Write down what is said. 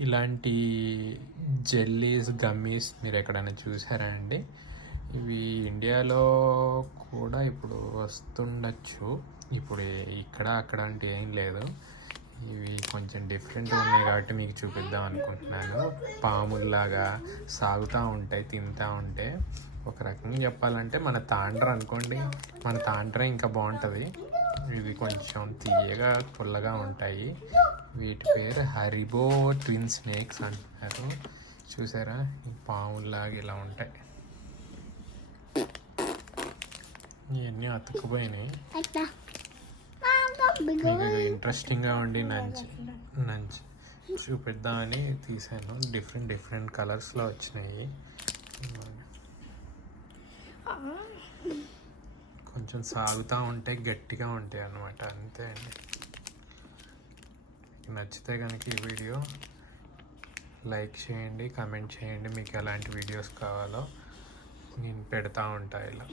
ఇలాంటి jellies gummies మీరు ఎక్కడైనా చూసారా అండి? ఇవి ఇండియాలో కూడా ఇప్పుడు వస్తుండొచ్చు. ఇప్పుడు ఇక్కడ అక్కడ అంటే ఏం లేదు. ఇవి కొంచెం డిఫరెంట్గా ఉన్నాయి కాబట్టి మీకు చూపిద్దాం అనుకుంటున్నాను. పాముల్లాగా సాగుతూ ఉంటాయి తింటూ ఉంటే. ఒక రకంగా చెప్పాలంటే మన తాండ్ర అనుకోండి. మన తాండ్ర ఇంకా బాగుంటుంది. ఇవి కొంచెం తీయగా పుల్లగా ఉంటాయి. వీటి పేరు హరిబో ట్విన్ స్నేక్స్ అంటున్నారు చూసారా? పాముల్లాగా ఇలా ఉంటాయి. ఇవన్నీ అతుక్కుపోయినాయి. ఇంట్రెస్టింగ్గా ఉండి నంచి నంచి చూపిద్దామని తీసాను. డిఫరెంట్ డిఫరెంట్ కలర్స్లో వచ్చినాయి. కొంచెం సాగుతూ ఉంటే గట్టిగా ఉంటాయి అన్నమాట అంతే అండి. మీకు నచ్చితే కనుక ఈ వీడియో లైక్ చేయండి కమెంట్ చేయండి మీకు ఎలాంటి వీడియోస్ కావాలో నేను పెడతా ఉంటా ఇలా.